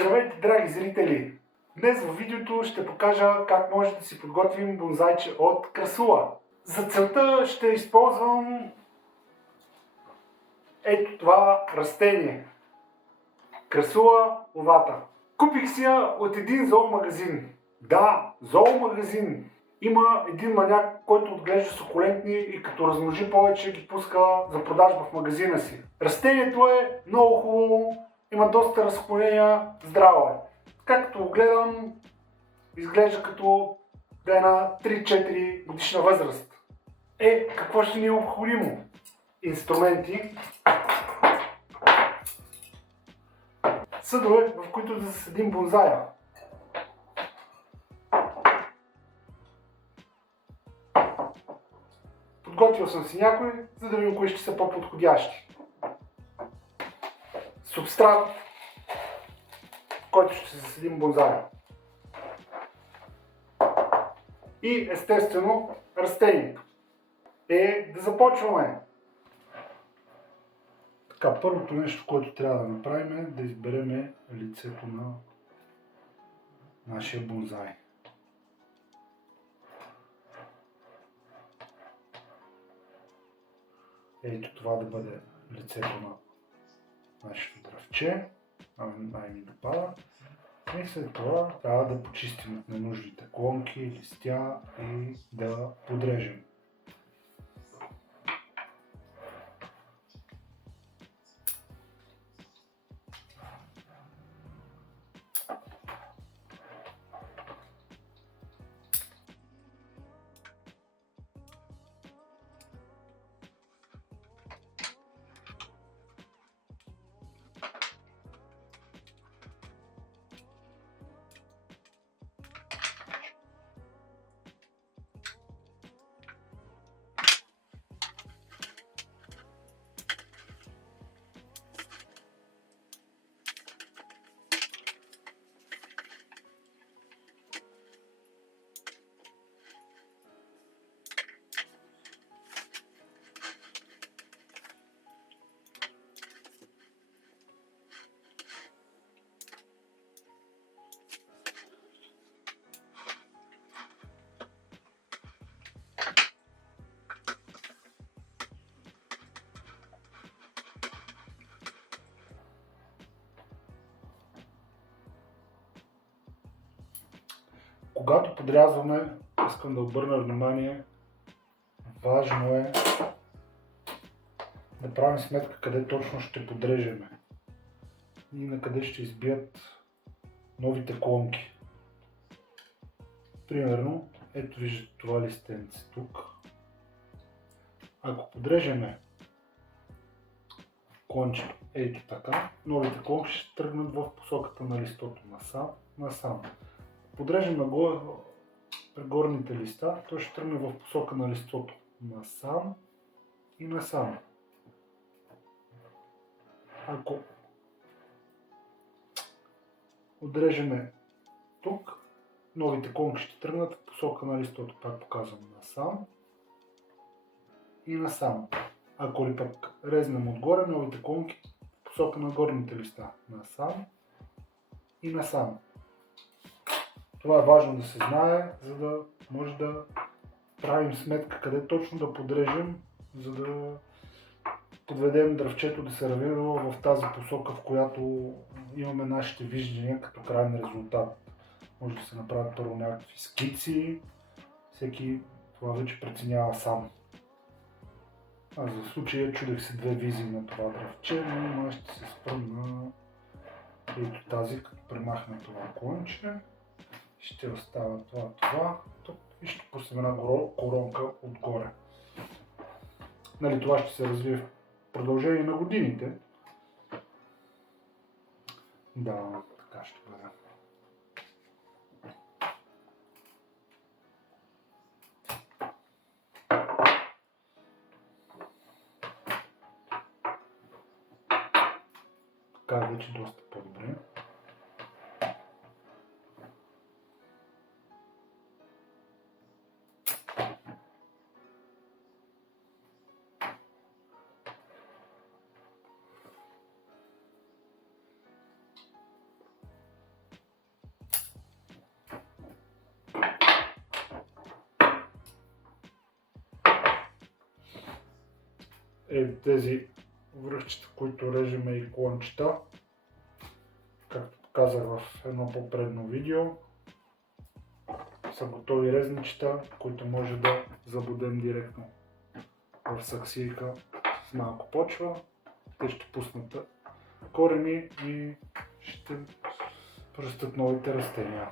Здравейте, драги зрители! Днес в видеото ще покажа как може да си подготвим бонзайче от красула. За целта ще използвам ето това растение. Красула овата. Купих си я от един зоомагазин. Да, зоомагазин. Има един маняк, който отглежда сукулентни и като размножи повече ги пуска за продажба в магазина си. Растението е много хубаво, има доста разклонения, здраво е. Както го гледам, изглежда като да е на 3-4 годишна възраст. Какво ще ни е необходимо? Инструменти, съдове, в които да засадим бонзая. Подготвил съм си някои, за да видим кои ще са по-подходящи. Субстрат, в който ще засадим бонзая. И естествено растението. Да започваме! Така, първото нещо, което трябва да направим е да изберем лицето на нашия бонзай. Ето това да бъде лицето на нашето дръвче, най-ми допада. И след това трябва да почистим от ненужните клонки, листя и да подрежем. Когато подрязваме, искам да обърна внимание, важно е да правим сметка къде точно ще подрежеме и на къде ще избият новите клонки. Примерно, ето виждате това листенце тук. Ако подрежеме клончето ето така, новите клонки ще тръгнат в посоката на листото насам. Подрежем горните листа, той ще тръгне в посока на листото насам и насам. Ако отрежеме тук, новите клонки ще тръгнат в посока на листото, пак показвам насам и насам. Ако ли пък резнем отгоре, новите клонки в посока на горните листа насам и насам. Това е важно да се знае, за да може да правим сметка къде точно да подрежем, за да подведем дръвчето да се развива в тази посока, в която имаме нашите виждания като крайен резултат. Може да се направят първо някакви скици, всеки това вече преценява сам. Аз в случая чудех се две визии на това дръвче, но ще се спрем на ето тази, като премахна това клонче. Ще остава това тук и ще пуснем една коронка отгоре. Нали, това ще се развие в продължение на годините. Да, така ще бъде. Така е вече доста по-добре. тези връхчета, които режеме и клончета, както показах в едно по-предно видео, са готови резничета, които може да забудем директно в саксийка с малко почва. Те ще пуснат корени и ще растат новите растения.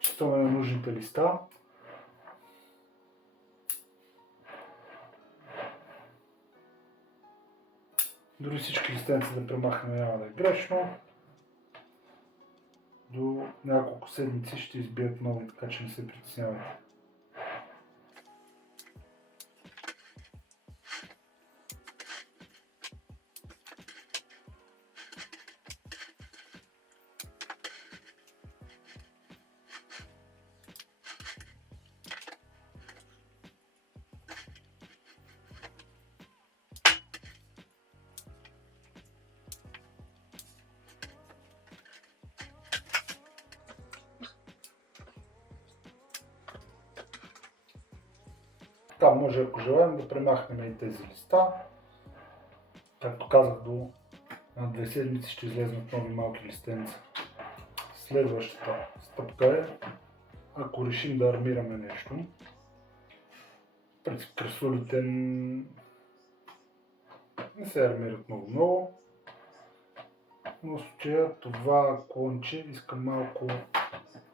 Читаме на нужните листа. Дори всички листенца да премахнем няма да е грешно. До няколко седмици ще избият нови, така че не се притеснявайте. Там може, ако желаем, да премахнем и тези листа. Както казах, до на 2 седмици ще излезнат нови малки листенца. Следващата стъпка е, ако решим да армираме нещо. В принцип красулите не се армират много, но в случая това клонче искам малко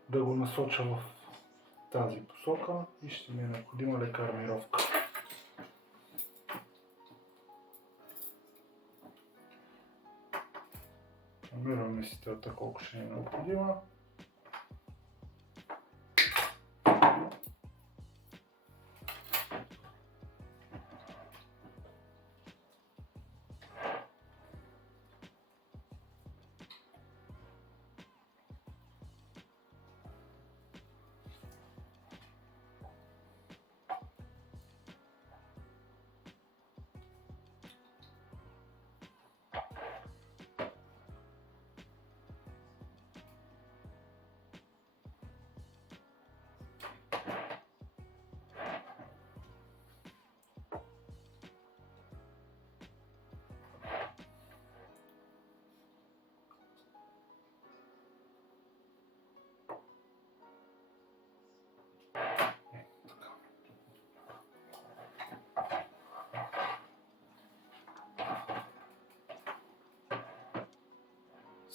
да го насоча в тази посока и ще ми е необходима лека армировка. Армираме системата колко ще ни е необходима.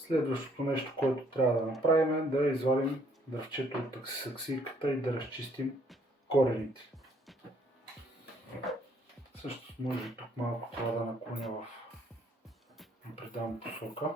Следващото нещо, което трябва да направим е да извадим дръвчето от саксийката и да разчистим корените. Също може тук малко това да наклоня в предавна посока.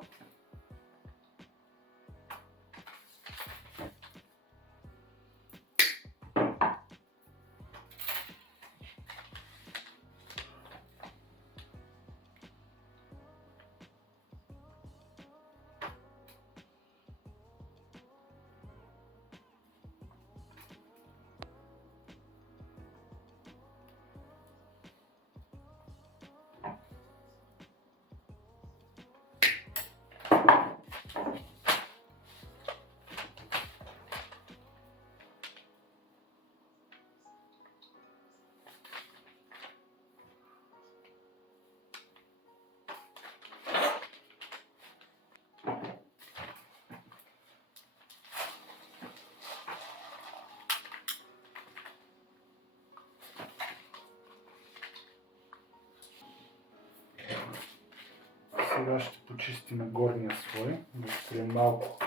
Сега ще почистим горния слой, да спрем малко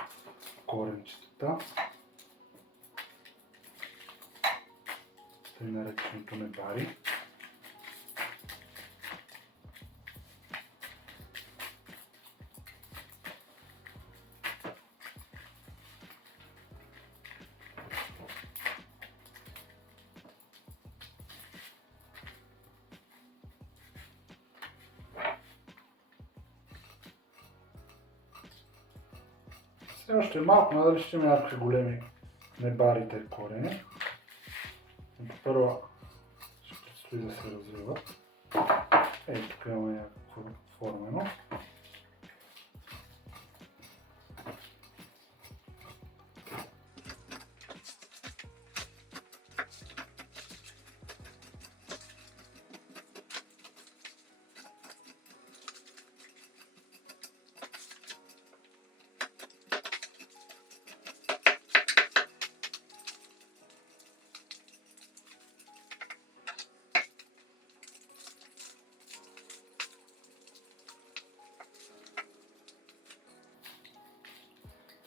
коренчетата. Тъй нареченото небари. Сега още малко надали ще има някакви големи небарите корени. Първо ще предстои да се развиват. Ей, тук имаме някакво оформено.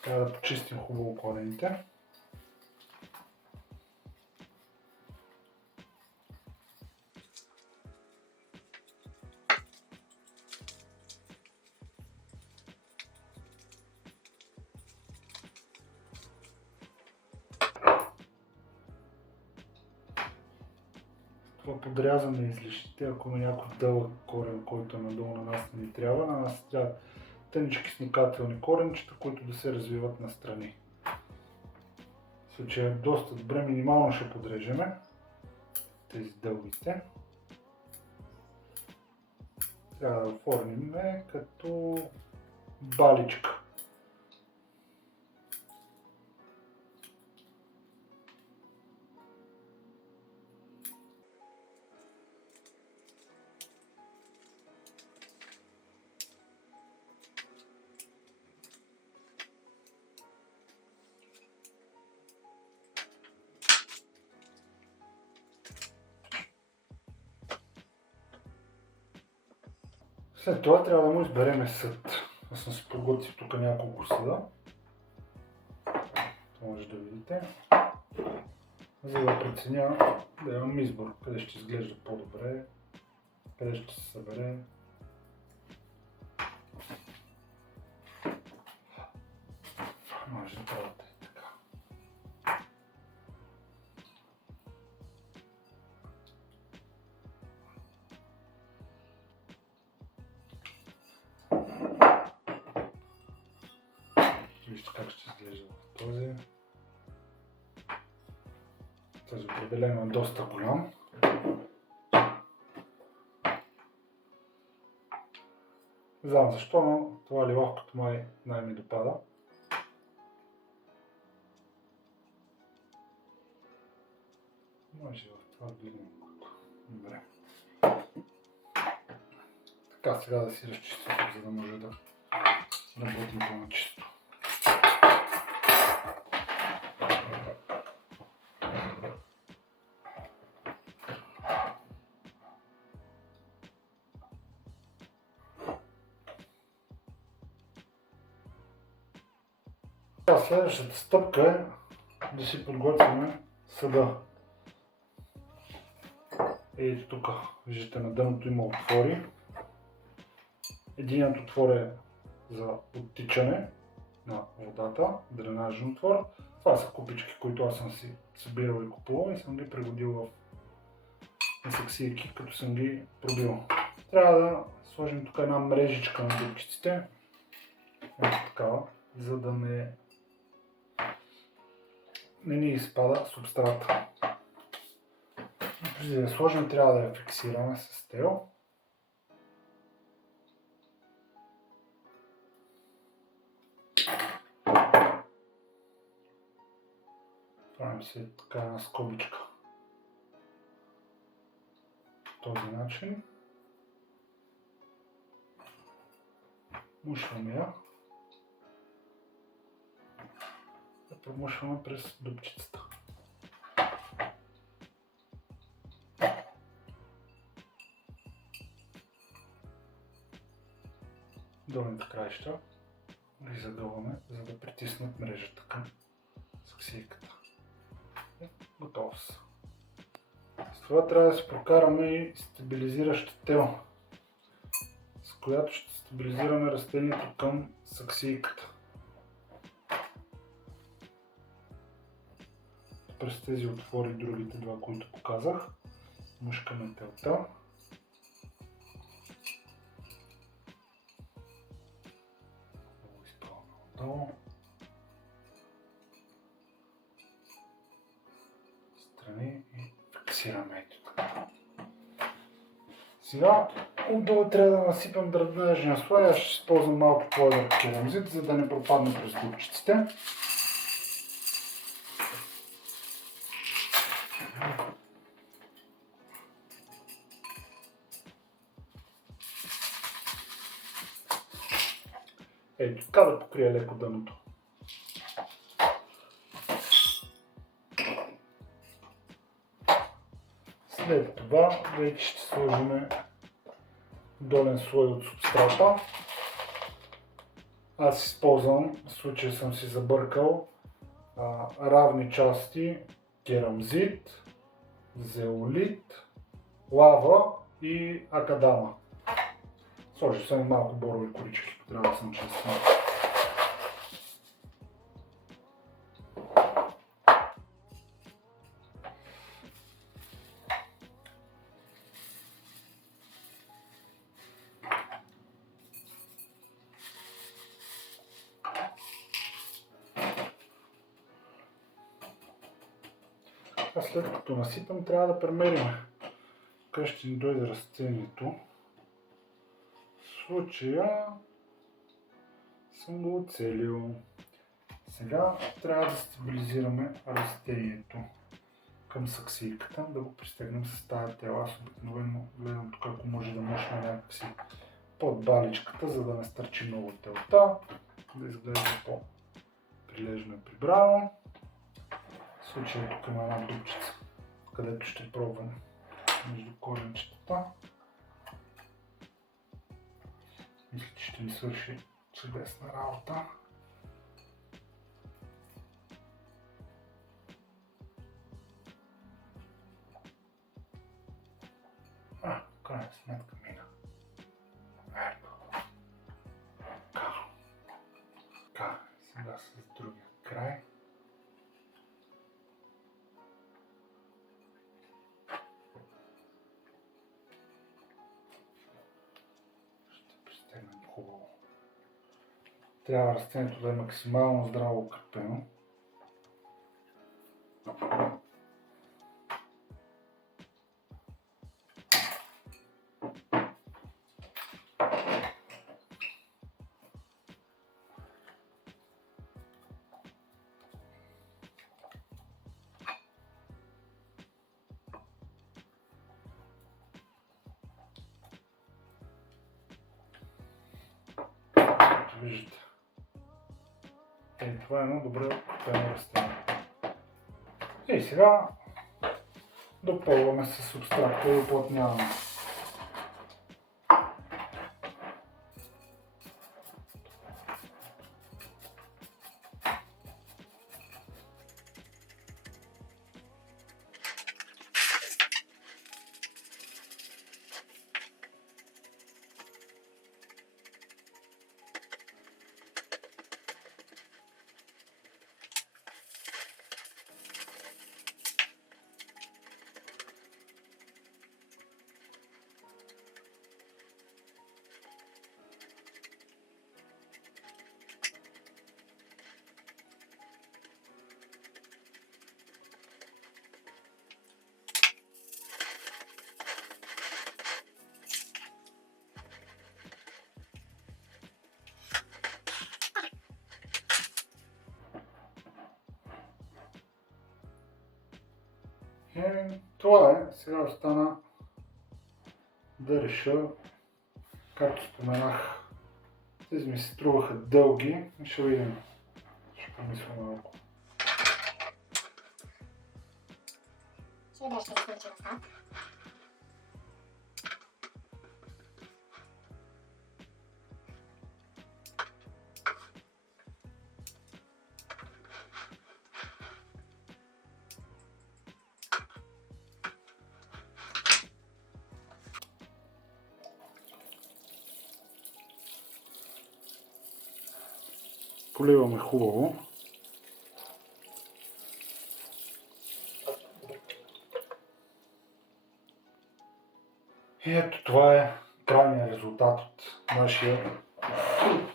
Трябва да почистим хубаво корените. Това подрязваме излишните, ако има някой дълъг корен, който е надолу, на нас не ни трябва. На нас трябва тънички сникателни коренчета, които да се развиват настрани. В случая е доста добре, минимално ще подрежеме тези дългите. Трябва да оформим като баличка. След това трябва да му избереме съд. Аз съм си подготвил тук няколко съда. Това може да видите. За да преценя да имам избор, къде ще изглежда по-добре, къде ще се събере. Може да правите и така. Вижте как ще изглежда в този. Този определено е доста голям. Не знам защо, но това ливовката май най-ми допада. Може в това глиненкото. Добре. Така, сега да си разчистим, за да може да работим по-начисто. Следващата стъпка е да си подготвим съда. Ето тук, виждате, на дъното има отвори. Единият отвор е за оттичане на водата, дренажен отвор. Това са купички, които аз съм си събирал и купувал и съм ги пригодил в саксийки, като съм ги пробил. Трябва да сложим тук една мрежичка на дупчиците. Ето такава, за да не ни изпада субстрата. Преди да я сложим, трябва да я фиксираме с тел. Правим се така една скобичка. По този начин. Мушваме я. Да промушваме през дупчицата. Долните краища ги загълваме, за да притиснат мрежата към саксийката. Готово са. С това трябва да си прокараме и стабилизираща тел, с която ще стабилизираме растението към саксийката. През тези отвори, другите два, които показах, мушкаме телта. Долу. Страни и фиксираме ето така. Сега отдолу трябва да насипам дръбнежния слой, аз ще използвам малко по-едър керамзит, за да не пропадне през дупчиците. Ето така да покрия леко дъното. След това вече ще сложим долен слой от субстрата. Аз използвам, в случая съм си забъркал, равни части керамзит, зеолит, лава и акадама. Сложил съм и малко борови корички, трябва да съм честен. А след като насипам, трябва да премерим къде ще ни дойде растението. В случая съм го оцелил. Сега трябва да стабилизираме растението към саксийката, да го пристегнем с тази тела. Аз обикновено гледам тук, ако може да мъшна някакси под баличката, за да не стърчи много телта, да изглежда по-прилежно и прибрано. В случая тук има една дупчица, където ще пробвам между коренчетата. Мисля, че ще ми свърши чудесна работа. В крайна сметка мина. Ето. Така. Сега с другия край. Хубаво. Трябва растението да е максимално здраво укрепено. Виждате. Това е едно добре укрепено растение. И сега допълваме с субстрата и уплътняваме. Това е. Сега остана да реша, както споменах, тези ми се струваха дълги и ще видим. Ще помисля малко. Поливаме хубаво. И ето това е крайният резултат от нашия труд.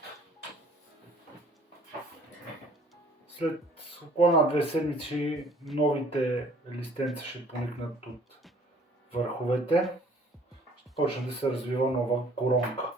След около 1-2 седмици новите листенца ще поникнат от върховете. почне да се развива нова коронка.